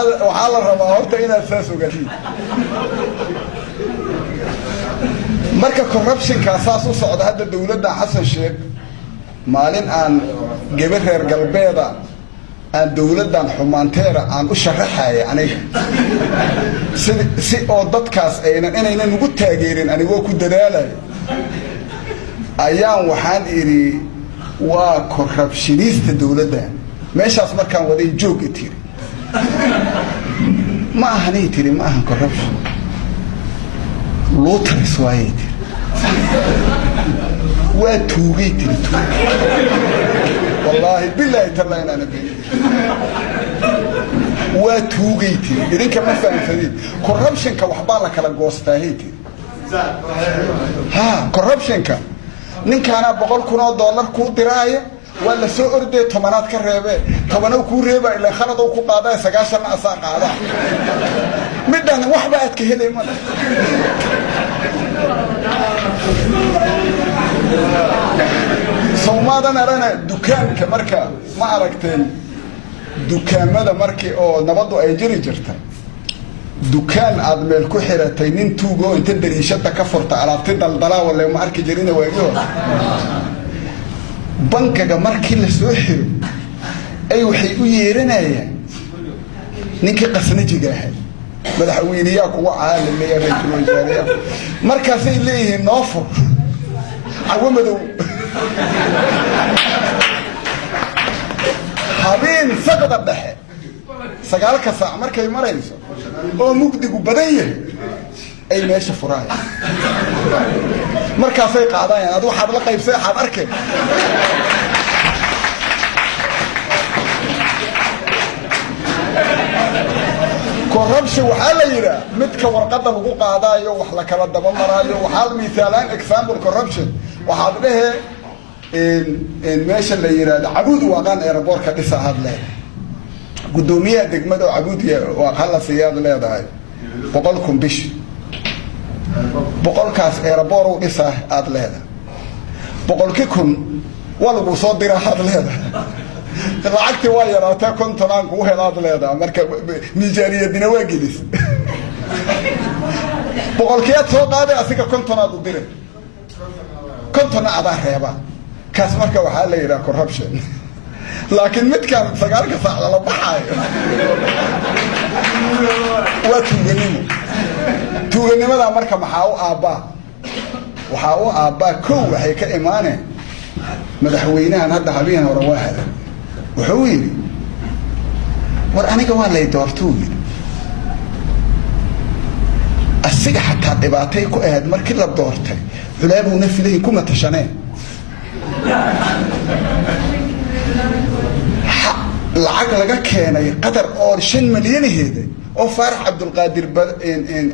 وحال الربا هورتا إنا أساسو قديم marka corruption ka asaas u socda hadda dawladda Xasan Sheekh maalin aan gabar reer galbeeda aan dawladdan xumaanteera aan u sharaxay aniga si oo dadkaas inaynan ugu taageerin anigoo ku dadaalay ayaan waxaan iri waa corruptionista dawladda meeshaas markaan waday joog tiri ma ahanay tiri ma ahan corruption lotteries waaye وتوغيت والله بالله ترى انا نبي وتوغيت اذا كما فاهم فريد كوربشن كوحبا لك لا غوستاهيتي ها كوربشن كا نينكانا $100,000 كو درايه ولا سو اردي تمنات كريبه تمنو كو ريبه الى خلدو كو قادا 9 اسا قادا مدان وحبا اد كهلي ما Soomaalidan arana dukaanka marka ma aragteen dukaamada markii oo nabadu ay jiri jirtay dukaan aad meel ku xiratay nin tuugo inta dariishada ka furta alaabta daldalaa wala ma arki jirina waayo bankiga markii la soo xiro ay waxay u yeeranayaan ninkii qasnajiga ahaa madaxweynaha kuwa caalamiga ra'iisul wasaaraha markaas ay leeyihiin noofur عوامدو habeen sagada dhaxe sagaalka saac markay marayso oo mugdigu badan yahay ay meesha furaay markaas ay qaadayaan ad waxaad la qaybsay xad arkay corruption waxa la yira midka warqada lagu qaadayo wax la kala daba marayo waxa misaalan example corruption waxa dhahe in meesha la yiraahdo Abuud Waaqan airport ka dhisa hadlay gudoomiyaha degmada Abuud waa qala siyaad leedahay 100,000 bish 100kaas airport u dhisa aad leedahay 100,000 waa lagu soo diraa had leedahay lacagti waa yaraatay kontonaan ku helaad leedahay marka miisaaniyadina waa gelis 100 soo qaaday asiga kontonaad u diray kontona ada reeba kaas marka waxa la yiraahdaa corruption laakiin midkan sagaalka saac la baxayo waa tuuganimada marka maxaa u aabaa koow waxay ka imaaneen madaxweynahan hadda habeen hore waa hada wuxuu yiri war aniga waa lay doortuu asiga xataa dhibaatay ku aad markii la doortay xulaabuna filayn kuma tashaneen lacag laga keenay qadar oo 5 milyan heeday oo Faarax Abdul Qaadir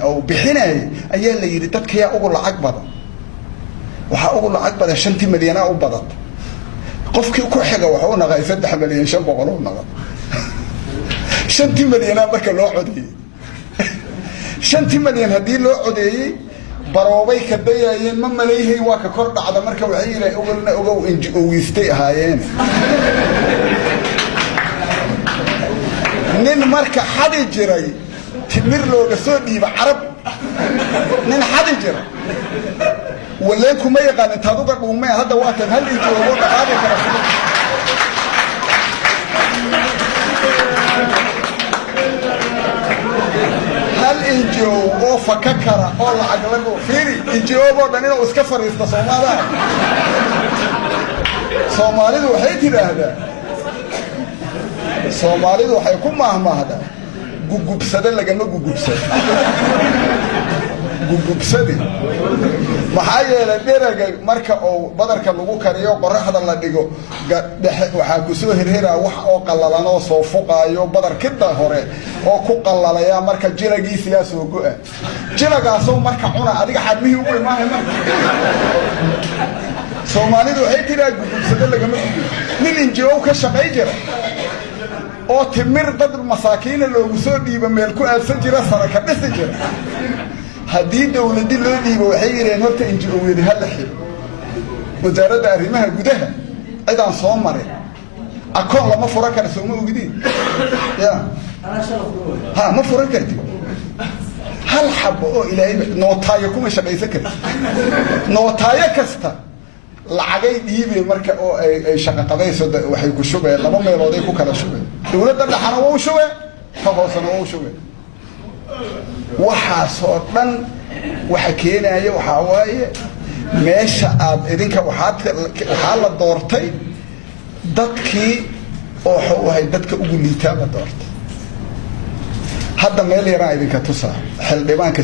oo bixinay ayaa la yiri dadka yaa ugu lacag badan waxa ugu lacag badan 5 milyan oo badan qofkii ku xiga wuxuu naqay 3 milyan 500 oo naqay 5 milyan marka loo codeeyay 5 milyan hadii loo codeeyay baroobay ka dayayeen ma maleeyay waa ka kor dhacda marka waxay ilaa ogolna ogow NGO-istay ahaayeen nin marka xadi jiray timir looga soo dhiiba carab nin xadi jiray wala kuma yaqaan intaad uga dhuumay hadda waa tan hal NGO oo dhaqaale kara hal NGO oo fakakara oo lacag lagu fiiri NGO badan inuu iska fariisto Soomaalidu waxay tiraahdaa Soomaalidu waxay ku maahmaahdaa gugubsada lagama gugubsade maxaa yeelay dheeraga marka oo badarka lagu kariyo qoraxda la dhigo waxa ku soo hirhiraa wax oo qallalan oo soo fuqaayo badarkida hore oo ku qallalaya marka jiragiisa soo go'a jiragaas oo marka cuna adiga xadmihi ugu imaahay marka Soomaalidu waxay tiraa gugubsada lagama nin NGO ka shaqay jira oo timir dad masaakiin loogu soo dhiiba meel ku aadsan jira saraka dhisi jira haddii dawladda loo dhiibo waxay yireen horta NGO-yada hal xil wasaaradda arrimaha gudaha cidaan soo maray akoon lama furo kara soo ma ogidin ya ها ما فرق كرتي هل حب أو إلهي نوتايا كم شقيسة كرتي نوتايا كستا lacagay dhiibay marka oo ay shaqo qabayso waxay ku shubeen laba meelood ay ku kala shubeen dawladda dhaxana waa shubeen taboosana waa shubeen waxa soo dhan waxa keenaya waxa waaye meesha aad idinka waxa la doortay dadkii oo wahay dadka ugu liitaa la doortay hadda meel yaraan idinka tusaa xildhibaanka